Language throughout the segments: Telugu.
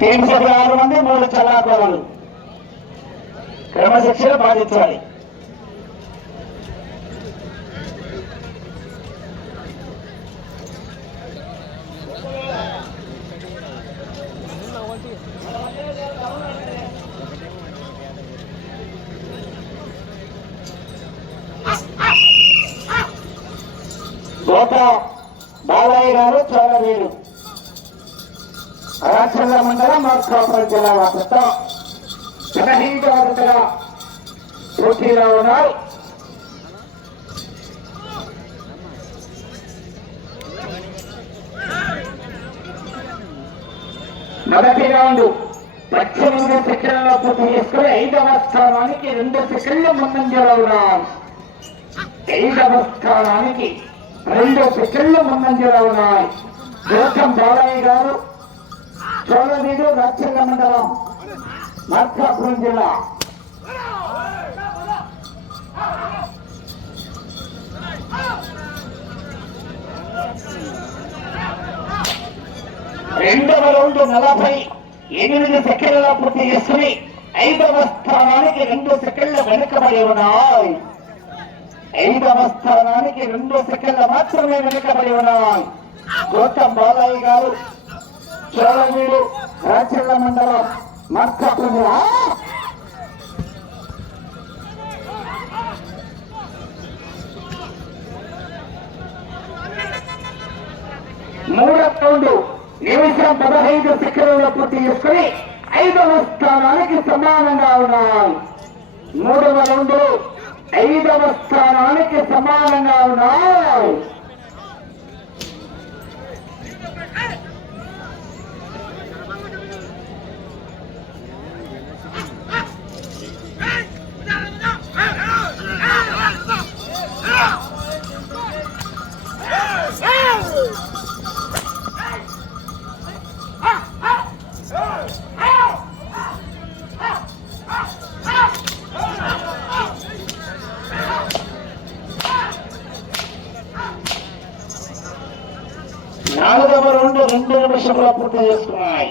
టీం సభ్యులు 6 మంది 3 చల్లాకోవలు క్రమశిక్షణ పాటించాలి. గోత బాలయ్య గారు చోళవీడు రాచల్ల మండలం మార్కాపురం జిల్లా వాసుతో 15వ విడతగా పోటీలో ఉన్నారు. మొదటి రౌండ్ 18 సెకండ్లలో పూర్తి చేసుకుని 5వ స్థానానికి 2 సెకండ్లు ముందంజలో ఉన్నారు. 5వ స్థానానికి 2 సెకండ్లు ముందంజలో ఉన్నాయి. గౌతమ్ బాలయ్య గారు చోళవీడు రాచల్ల మండలం మార్కాపురం జిల్లా. రెండవ రౌండ్ 48 సెకండ్ల పూర్తి చేసుకుని 5వ స్థానానికి 2 సెకండ్ల వెనుకబడి ఉన్నాయి. 5వ స్థానానికి 2 సెకండ్ల మాత్రమే వెనుకబడి ఉన్నాయి. గౌతమ్ బాలయ్య గారు చోళవీడు రాచల్ల మండలం మార్కాపురం జిల్లా. మూడవ రౌండ్ నిమిషం 15 సెకండ్ల పూర్తి చేసుకుని 5వ స్థానానికి సమానంగా ఉన్నాయి. 3వ రౌండ్ 5వ స్థానానికి సమానంగా ఉన్నాయి. నాలుగవ రౌండ్ 2 నిమిషంలో పూర్తి చేసుకున్నాయి.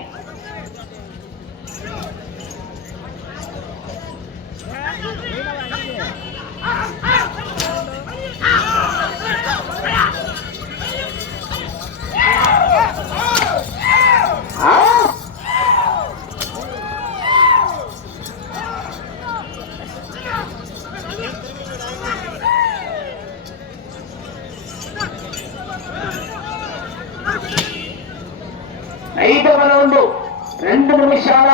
ఐదవ రౌండ్ 2 నిమిషాల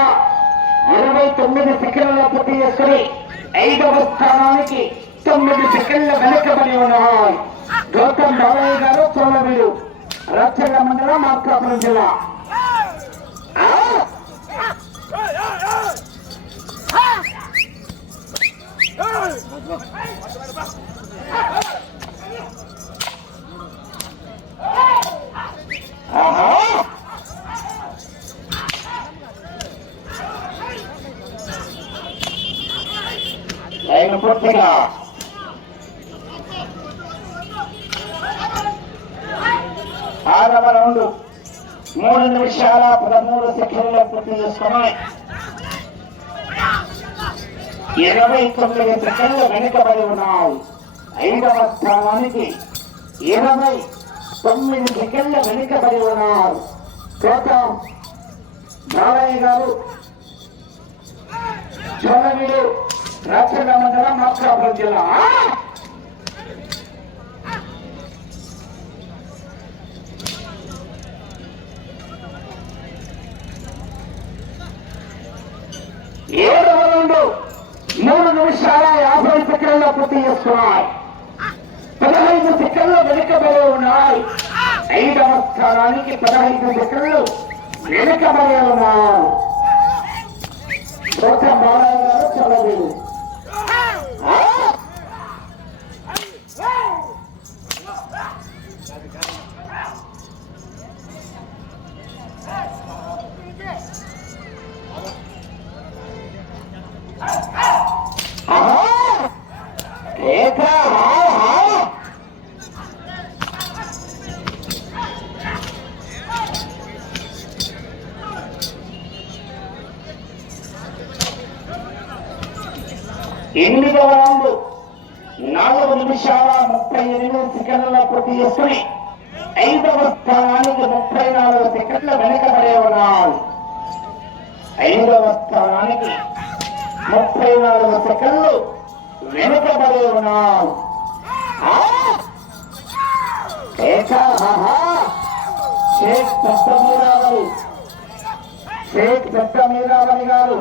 29 సెకండ్ల పూర్తి చేసుకుని 5వ స్థానానికి 9 సెకండ్ల వెనకబడి ఉన్నాయి. గౌతమ్ బాలయ్య గారు చోళవీడు రాచల్ల మండలం మార్కాపురం జిల్లా. లైన్ పూర్తిగా 6వ రౌండ్ 3 నిమిషాల 13 సెకండ్ల పూర్తి చేసుకుని 29 సెకండ్లు వెనుకబడి ఉన్నాయి. 5వ స్థానానికి 29 సెకండ్ల వెనుకబడి ఉన్నారు. గౌతమ్ బాలయ్య గారు చోళవీడు రాచల్ల మండలం మార్కాపురం జిల్లా. 7వ రౌండ్ 3 నిమిషాల 50 సెకండ్ల పూర్తి చేస్తున్నాయి. 15 సెకండ్లు వెనుకబడి ఉన్నాయి. 5వ స్థానానికి 15 సెకండ్లు వెనుకబడి ఉన్నారు. గౌతమ్ బాలయ్య గారు చోళవీడు. 8వ రౌండ్ 4 నిమిషాల 38 సెకండ్ల పూర్తి చేసుకుని 5వ స్థానానికి 34 సెకండ్ల వెనుకబడే ఉన్నాయి. 5వ స్థానానికి 34 సెకండ్లు వెనుకబడి ఉన్నాయి. షేక్ పెద్ద మీరావళి గారు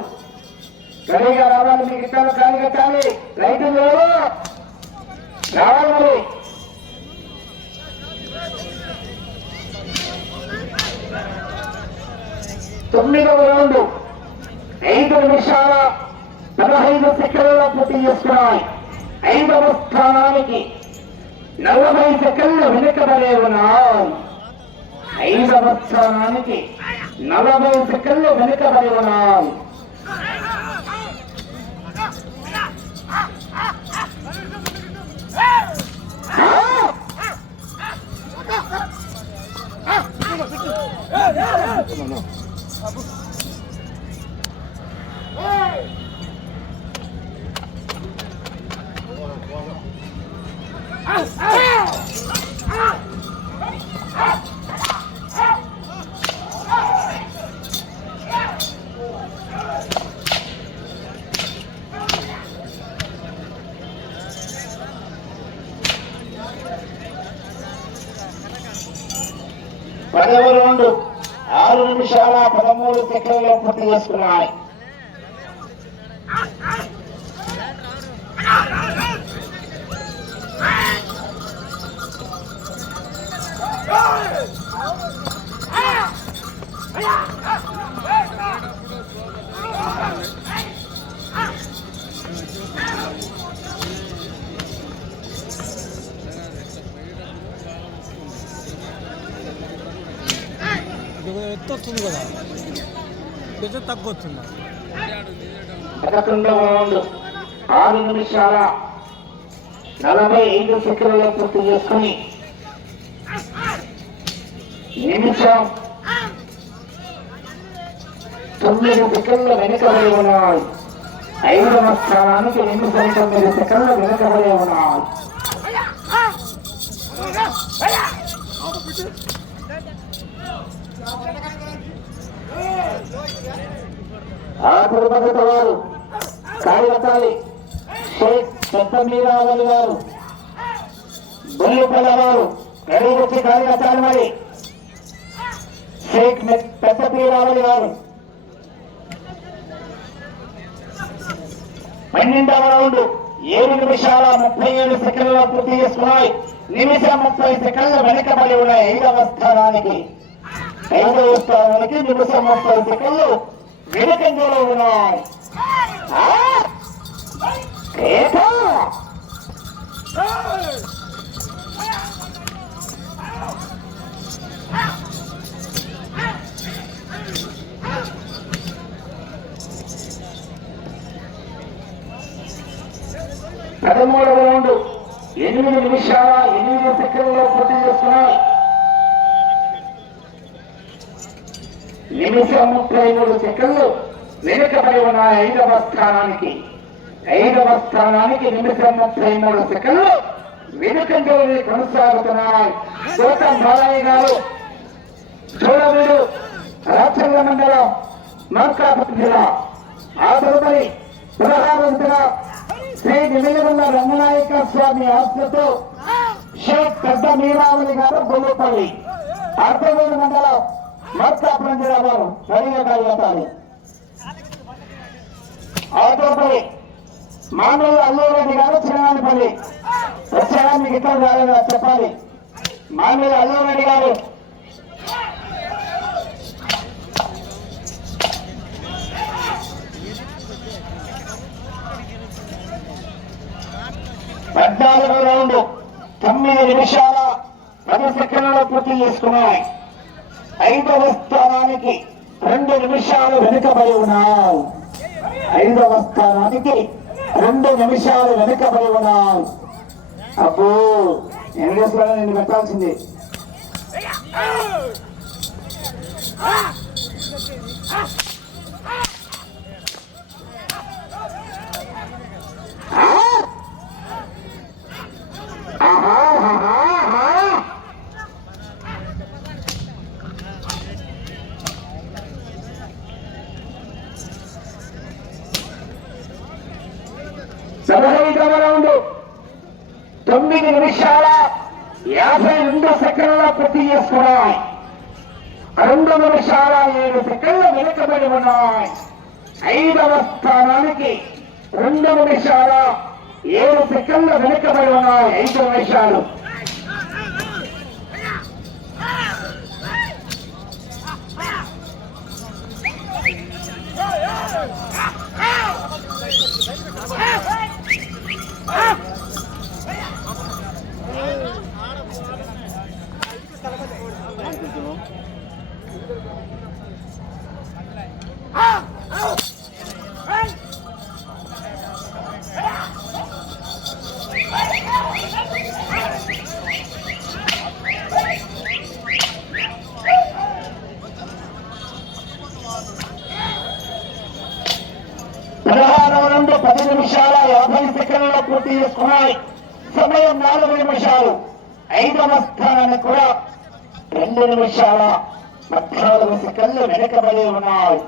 గడిగా రావాలి. మీకు ఇట్టాలు కాలి కట్టాలి. రైతు రావాలి మరి. తొమ్మిదవ రౌండ్ 5 నిమిషాల 15 సెకండ్ల పూర్తి చేసుకున్నాయి. 5వ స్థానానికి 40 సెకండ్లు వెనుకబడే ఉన్నాయి. 5వ స్థానానికి 40 సెకండ్లు వెనుకబడి ఉన్నాయి. పదవ రౌండ్ 6 నిమిషాల 13 సెకండ్లలో పూర్తి చేసుకున్నాయి. ఎత్తు వస్తుంది కదా, కొంచెం తక్కువ వస్తుంది. 11వ రౌండ్ 6 నిమిషాల 45 సెకండ్లలో పూర్తి చేసుకుని నిమిషం 9 సెకండ్ల వెనుకబడి ఉన్నాయి. 5వ స్థానానికి నిమిషం 9 సెకండ్ల వెనుకబడి ఉన్నాయి. ఆ తరువాత వారు కార్యకర్తలు షేక్ పెద్ద మీరావళి గారు, బొల్లిపల్ల వారు రెడీ వచ్చి కార్యకర్తలు. మరి షేక్ పెద్ద మీరావళి గారు 12వ రౌండ్ 7 నిమిషాల 37 సెకండ్ల పూర్తి చేసుకున్నాయి. నిమిషం 30 సెకండ్లు వెనుకబడి ఉన్నాయి. 5వ స్థానానికి నిమిషం 30 సెకండ్లు వెనుకంజలో ఉన్నాయి. పదమూడవ రౌండ్ 8 నిమిషాల 8 సెకండ్లలో పూర్తి చేస్తున్నాయి. నిమిషం 33 సెకండ్లు వెనుకబడి ఉన్నాయి. 5వ స్థానానికి నిమిషం 33 సెకండ్లు వెనుకంజలో కొనసాగుతున్నాయి. గౌతమ్ బాలయ్య గారు చూడవీడు రాచల్ల మండలం మార్కాపురం జిల్లా. ఆ తదుపరి 16వ శ్రీ నిమిలగొండ రంగనాయక స్వామి ఆజ్ఞతో షేక్ పెద్ద మీరావళి గారు గొల్లపల్లి అర్ధగూడు మండలం మార్కాపురం జిల్లా వారు సరిగా కావాలి. ఆ తదుపరి మామూలు అల్లూరెడ్డి గారు చిన్నపల్లి వచ్చారా? మీకు ఇట్లా రాలేదా చెప్పాలి. మామూలు అల్లూరెడ్డి గారు 14వ రౌండ్ 9 నిమిషాల 10 సెకండ్లలో పూర్తి చేసుకున్నాయి. 5వ స్థానానికి 2 నిమిషాలు వెనుకబడి ఉన్నాయి. 5వ స్థానానికి 2 నిమిషాలు వెనుకబడి ఉన్నాయి. అబ్బో ఏం చేస్తున్నా నేను పెట్టాల్సింది. 15వ రౌండ్ 9 నిమిషాల 52 సెకండ్ల పూర్తి చేసుకున్నాయి. 2 నిమిషాల 7 సెకండ్లు వెనుకబడి ఉన్నాయి. 5వ స్థానానికి 2 నిమిషాల 7 సెకండ్లు వెనుకబడి ఉన్నాయి. 5 నిమిషాలు. రౌండ్ 10 నిమిషాల 50 సెకండ్లలో పూర్తి చేసుకున్నాయి. సమయం 4 నిమిషాలు. 5వ స్థానానికి కూడా 2 నిమిషాల 14 సెకండ్లు వెనుకబడి ఉన్నాయి.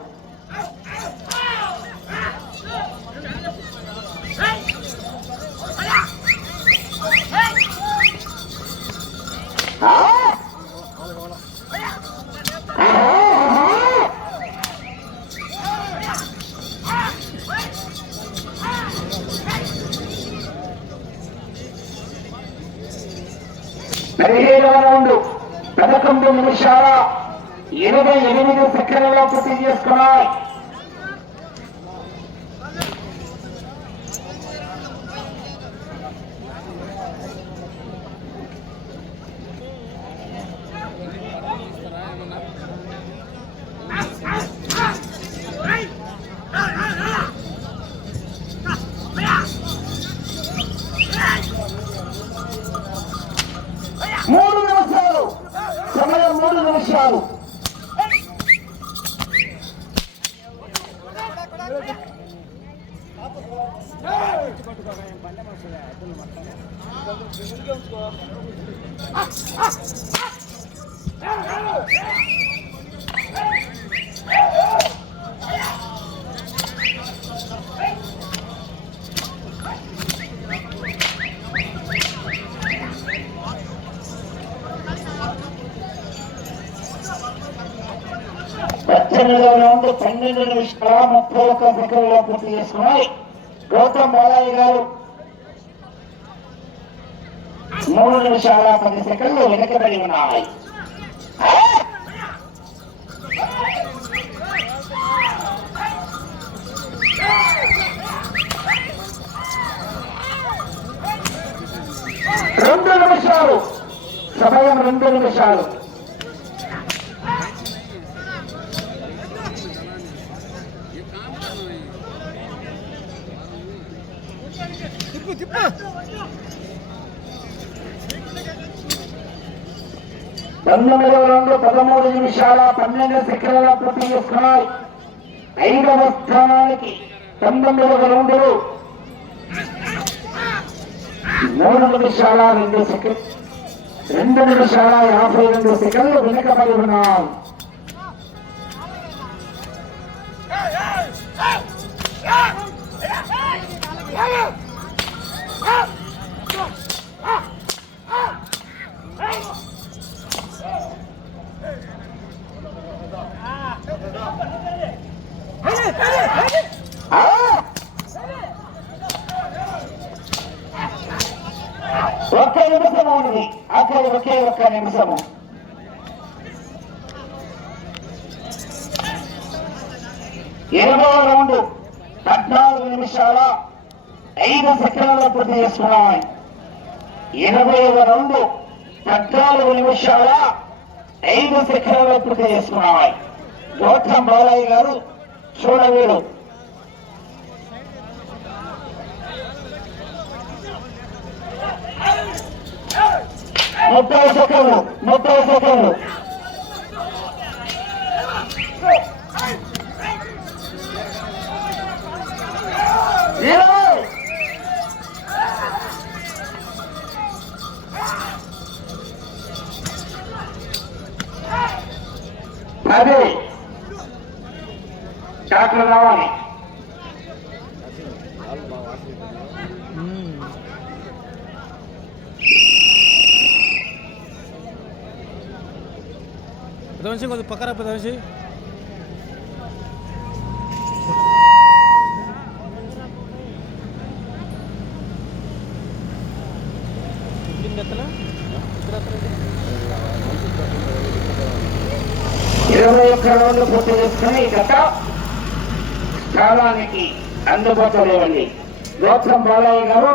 రౌండ్ 11 నిమిషాల 28 సెకండ్లలో పూర్తి చేసుకున్నాయి. సమయం 3 నిమిషాలు. రౌండ్ 12 నిమిషాల 31 సెకండ్లలో పూర్తి చేసుకున్నాయి. గౌతమ్ బాలయ్య గారు 3 నిమిషాల 10 సెకండ్లు వెనుకబడి ఉన్నాయి. రెండు నిమిషాలు. సమయం 2 నిమిషాలు. రౌండ్ 13 నిమిషాల 12 సెకండ్ల పూర్తి చేసుకున్నాయి. 5వ స్థానానికి 19వ రౌండ్లు 3 నిమిషాల 2 సెకండ్ 2 నిమిషాల 52 సెకండ్లు వెనుకబడి ఉన్నాయి. ఒక్క నిమిషము ఉన్నది. అక్కడ ఒక్క నిమిషము. రౌండ్ 14 నిమిషాల 5 సెకండ్ల పూర్తి చేసుకున్నాయి. 20వ రౌండ్ 14 నిమిషాల 5 సెకండ్ల పూర్తి చేసుకున్నాయి. గౌతమ్ బాలయ్య గారు చూడవీడు. 30 సెకండ్లు. 30 సెకండ్లు. అదే డాక్టర్ రావాలి. పెదవంశి కొద్దిగా పక్కన పెదవంశి. ఇరవై ఒక్క రౌండ్లు పూర్తి చేసుకుని గత స్థానానికి అందుబాటులో లేవండి. గౌతమ్ బాలయ్య గారు